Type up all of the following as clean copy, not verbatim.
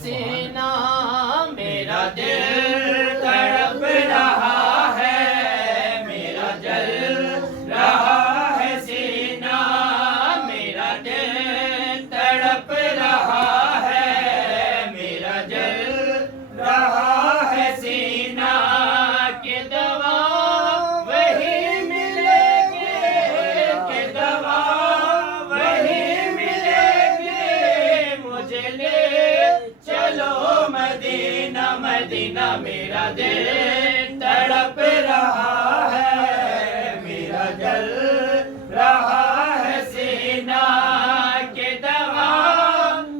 सीना मेरा दिल तड़प रहा है, मेरा जल रहा है सीना, मेरा दिल तड़प रहा है, मेरा जल रहा है सीना। के दवा वही मिलेगी, के दवा वही मिलेगी, मुझे ले चलो मदीना, मदीना मेरा दिल तड़प रहा है, मेरा जल रहा है सीना। के दवा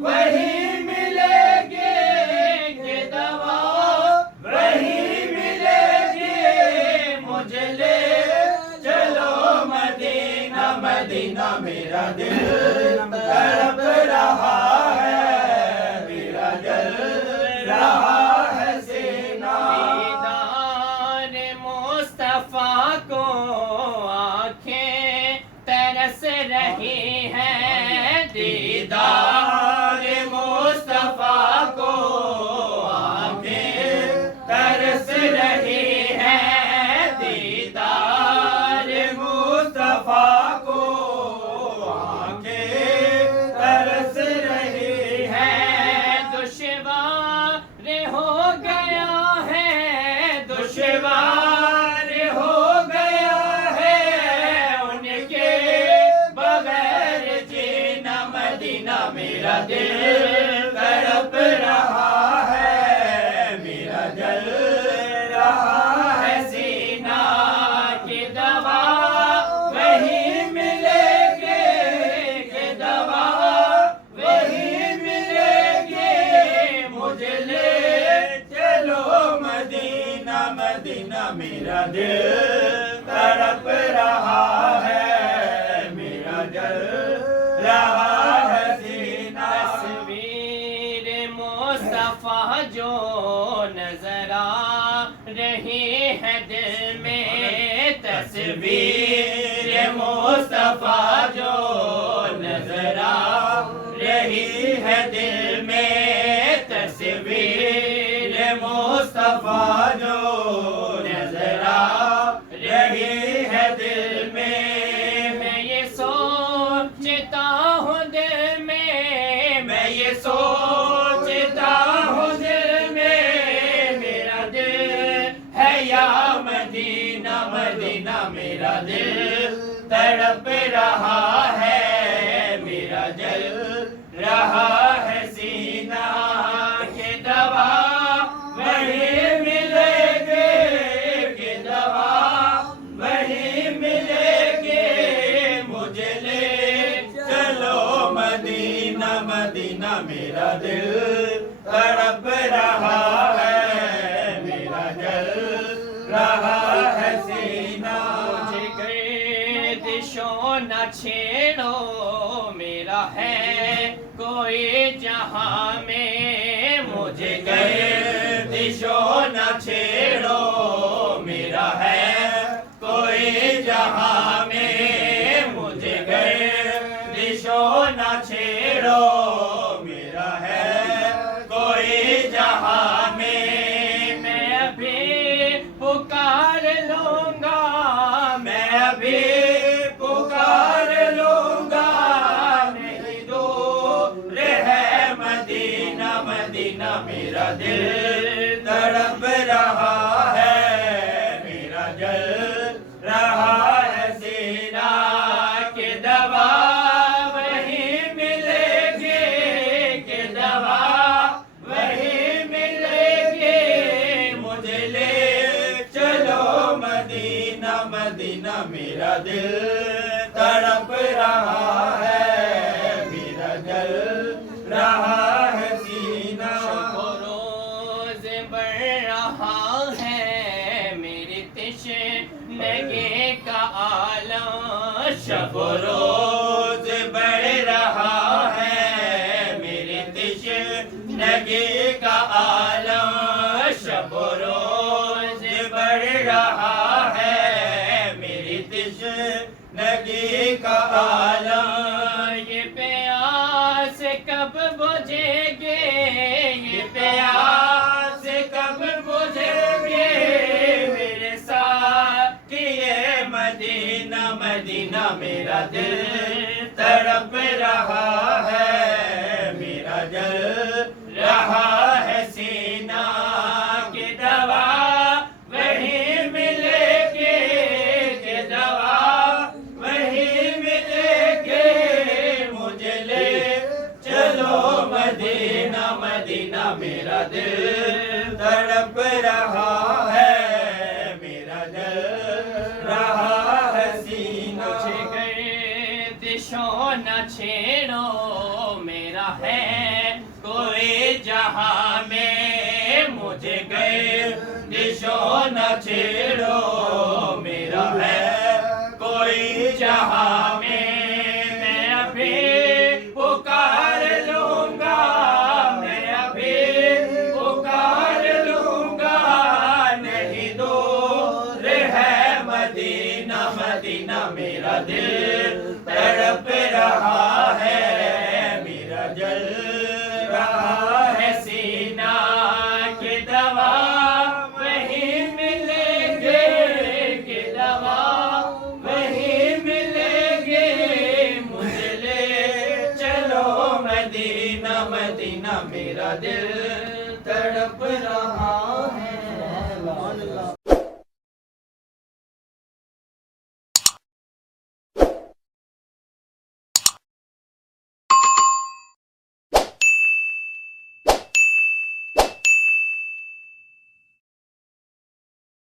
वही मिलेगी, के दवा वही मिलेगी, मुझे ले चलो मदीना, मदीना मेरा दिल तड़प रहा है, मेरा जल रहा है सीना। दीदार मुस्तफा को आंखें तरस रही हैं, दीदार मुस्तफा को आंखें तरस रही हैं, दीदार मुस्तफा को आंखें तरस रही हैं। दुश्वार हो गया है, दुश्वार हो गया है, उनके बगैर जीना, मदीना मेरा दिल तड़प रहा है, मेरा जल रहा है सीना। की दवा वही मिलेगी, की दवा वही मिलेगी, मुझे ले चलो मदीना, मदीना मेरा दिल तड़प रहा है, मेरा जल रहा है सीना। तस्वीर मुस्तफा जो नजर आ रही है दिल में, तस्वीर मुस्तफा जो नजर आ रही है दिल में, तस्वीर मुस्तफा जो नजर आ रही है दिल में। मैं ये सोचता हूँ दिल में, मैं ये सोचता हूँ दिल में, मेरा दिल है या मदीना, मदीना मेरा दिल तड़प रहा है, मेरा जल रहा है सीना। के दवा वही मिलेगी, के दवा वही मिलेगी, मुझे ले चलो मदीना, मदीना मेरा दिल तड़प रहा है, मेरा जल रहा है सीना। मुझे गर्दिशों न छेड़ो, मेरा है कोई जहां में, मुझे गर्दिशों न छेड़ो, मेरा है कोई जहां में, मुझे गर्दिशों न छेड़ो, मेरा है कोई जहां में। मैं अभी पुकार लूंगा, मैं अभी पुकार लूंगा, नहीं दूर है मदीना, मदीना मेरा दिल तड़प रहा है, मेरा जल रहा है सीना। के दवा वही मिलेगी, के दवा वही मिलेगी, मुझे ले चलो मदीना, मदीना मेरा दिल तड़प रहा है, मेरा जल रहा है सीना। रोज बढ़ रहा है मेरी तशनगी का आलम, शब रोज बढ़ रहा है मेरी तशनगी का आलम, शब रोज बढ़ रहा है मेरी तशनगी का आलम। ये प्यास कब बुझेगे, ये मेरा दिल तड़प रहा है, मेरा जल रहा है सीना की दवा वही मिलेगी, कि दवा वही मिलेगी, मुझे ले चलो मदीना मदीना, मेरा दिल तड़प रहा है, मेरा जल रहा है सीना। मुझे गए दिशों न छेड़ो, मेरा है कोई जहां में, मुझे गए दिशों न छेड़ो, मेरा है कोई जहां में, मैं अभी पुकार लूंगा, मैं अभी पुकार लूंगा, नहीं दूर है मदीना मदीना, मेरा दिल तड़प रहा है, मेरा जल रहा है सीना की दवा वही मिलेगी, कि दवा वही मिलेगी, मुझे ले चलो मदीना मदीना, मेरा दिल तड़प रहा